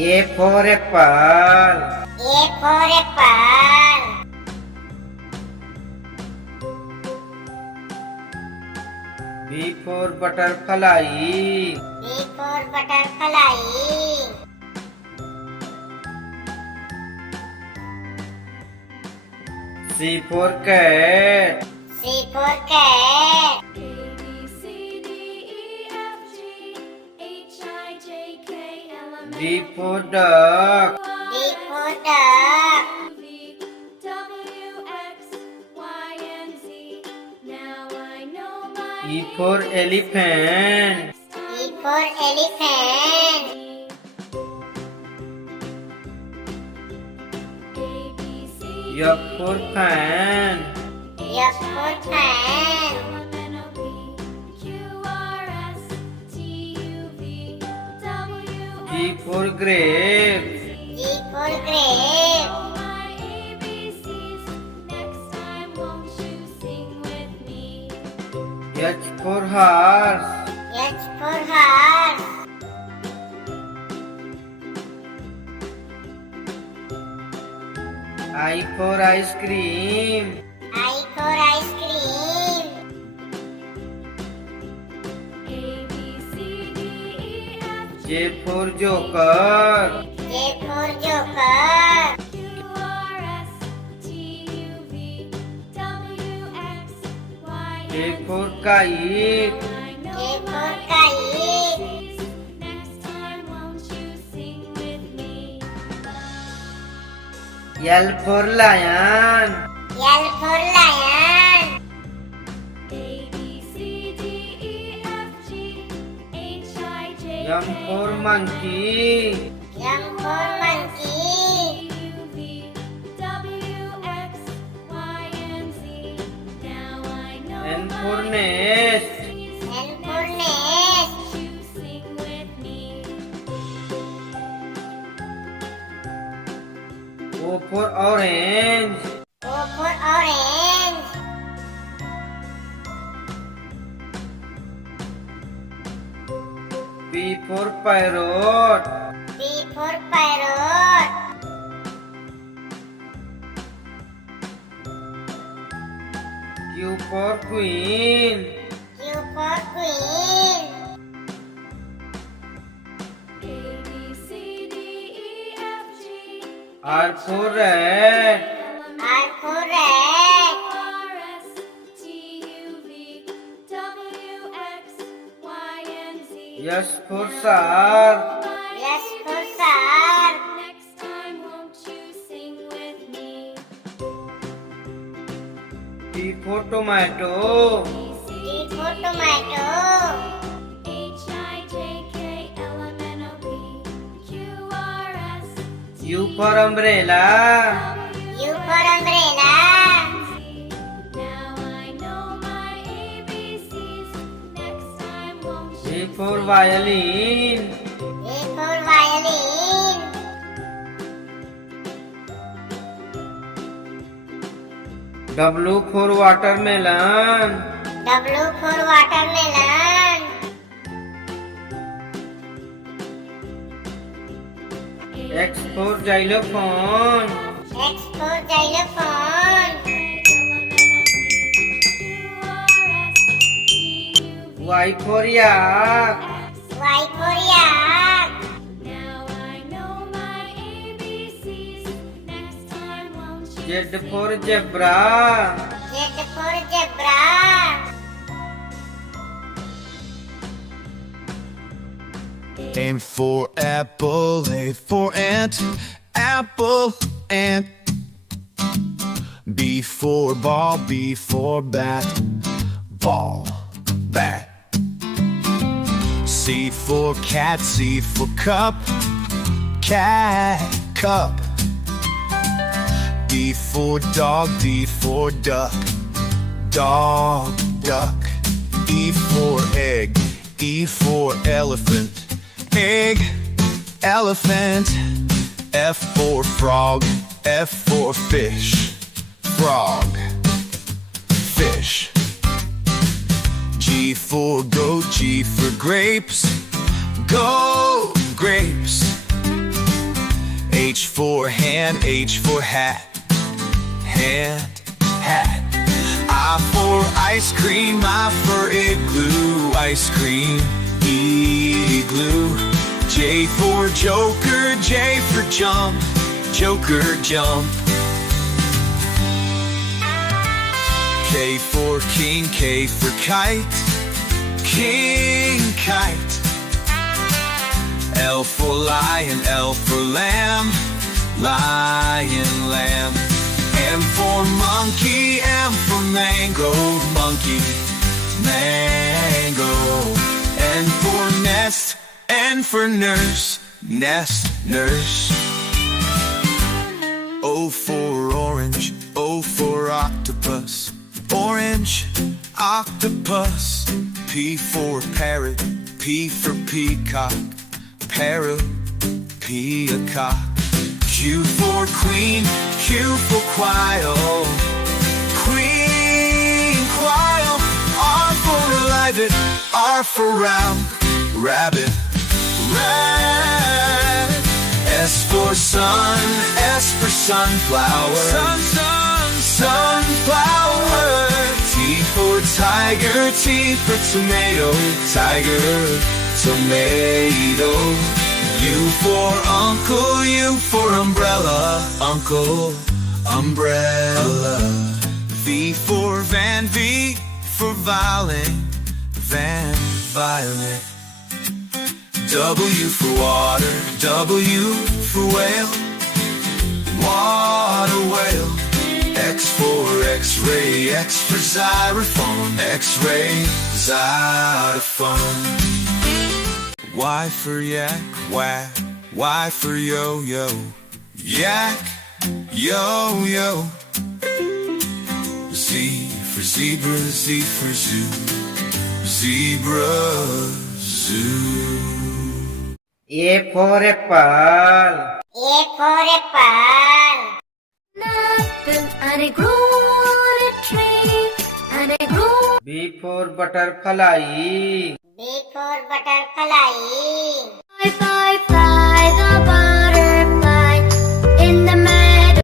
A for apple. A for apple. B for butterfly. B for butterfly. C for cat. C for cat. D for duck. D for duck. E for elephant. E for elephant. F for fan. F for fan. G for grapes. G for grape. H for horse. H for horse. I for ice cream. I for ice cream. J for joker. J for joker. K for kite. K for kite. L for lion. L for lion. M for monkey. M for monkey. N for nest. N for nest. O for orange. O for orange. P for parrot. P for parrot. Q for queen. Q for queen. R for rat. R for rat. S for shark. S for shark. T for tomato. T for tomato. U for umbrella. U for umbrella. V for violin. V for violin. W for watermelon. W for watermelon. X for xylophone. X for xylophone. Y for yak. Y for yak. Z for zebra. Z for zebra. M for apple, A for ant, apple, ant. B for ball, B for bat, ball, bat. C for cat, C for cup, cat, cup. D for dog, D for duck, dog, duck. E for egg, E for elephant, egg, elephant. F for frog, F for fish, frog, fish. G for goat, G for grapes, go grapes. H for hand, H for hat. Hand, hat. I for ice cream, I for igloo. Ice cream, igloo. J for joker, J for jump. Joker, jump. K for king, K for kite. King, kite. L for lion, L for lamb. Lion, lamb. M for monkey, M for mango. Monkey, mango. N for nest, N for nurse. Nest, nurse. O for orange, O for octopus. Orange, octopus. P for parrot, P for peacock. Parrot, peacock. Q for queen, Q for quail. Queen, quail. R for rabbit, R for round. Rabbit, rabbit. S for sun, S for sunflower. Sun, sun, sunflower. T for tiger, T for tomato. Tiger, tomato. U for uncle, U for umbrella. Uncle, umbrella. V for van, V for violin. Van, violin. W for water, W for whale. Water whale. X for x-ray, X for xylophone. X-ray, xylophone. Y for yak, whack. Y for yo-yo. Yak, yo-yo. Z for zebra, Z for zoo. Zebra, zoo. A for apple. A for apple. Apple and it grew on a tree and it grew. B for butterfly. B for butterfly. Fly, fly, fly, the butterfly in the meadow.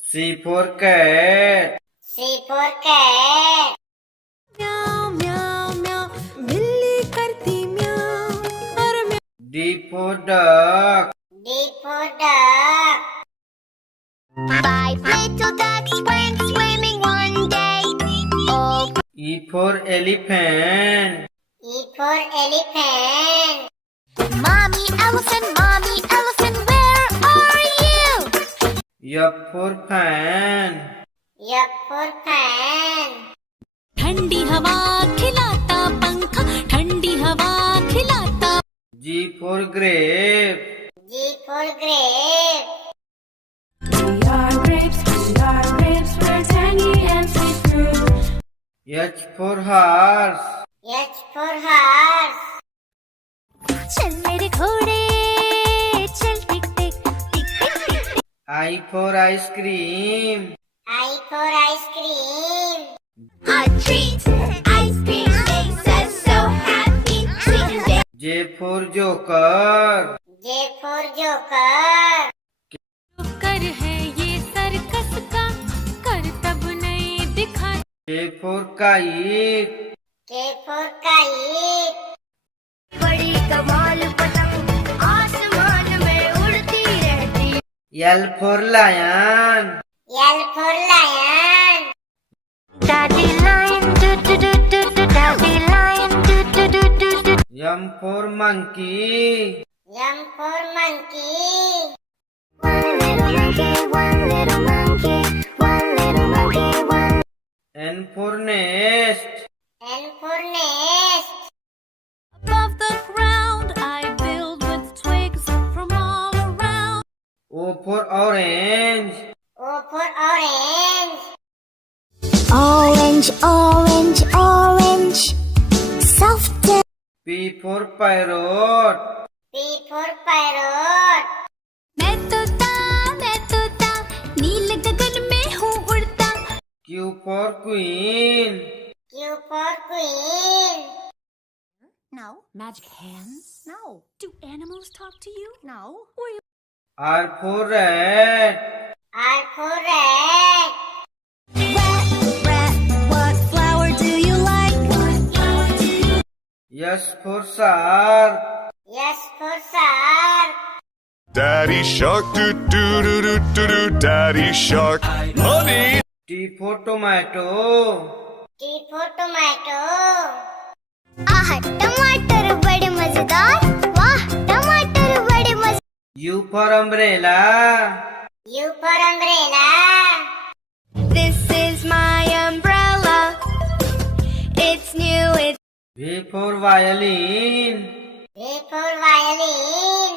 C for cat. C for cat. Meow, meow, meow, बिल्ली करती meow और meow. D for duck. D for duck. 5 little ducks went swimming one day. Oh, E for elephant. E for elephant. mommy elephant, where are you? F for fan. F for fan. ठंडी हवा खिलाता पंखा, ठंडी हवा खिलाता. G for grape. G for grape. We are grapes, we're tangy and sweet fruit. H for horse. H for horse. चल मेरे घोड़े चल टिक टिक टिक टिक टिक. I for ice cream. I for ice cream. A treat, ice cream makes us so happy. Treat and J for joker. J for joker. कर है ये circus का, कर तब नहीं दिखा. K for kite. K for kite. बड़ी कमाल पतंग आसमान में उड़ती रहती. L for lion. L for lion. Daddy lion, do do do do do. Daddy lion, do do do do do. M for monkey. M for monkey. One little monkey, one little monkey, one little monkey, one. N for nest. N for nest. Above the ground, I build with twigs from all around. O for orange. O for orange. Orange, orange, orange. Soft. P for parrot. P for parrot. मैं तोता, नील गगन में हूँ उड़ता. Q for queen. Q for queen. No. Magic hands? No. Do animals talk to you? No. Or R for rat. R for rat. Rat, what flower do you like? S for shark. S for shark. Daddy shark, do do do do do do. Daddy shark, honey. T for tomato. T for tomato. आह टमाटर बड़े मजेदार वाह टमाटर बड़े मजे U for umbrella. U for umbrella. This is my umbrella. It's new, it's V for violin. V for violin.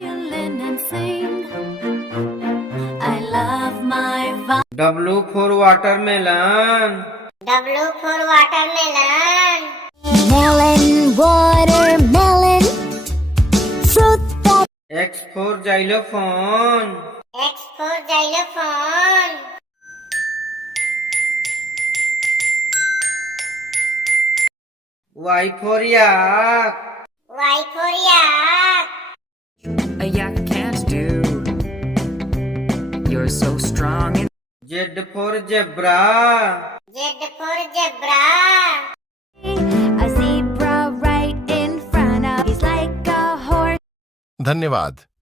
violin and sing. I love my W for watermelon. W for watermelon. melon watermelon fruit that X for xylophone. X for xylophone. Y for yak. Y for yak. A yak can't do. You're so strong and Z for zebra. Z for zebra. a zebra right in front of. He's like a horse. धन्यवाद।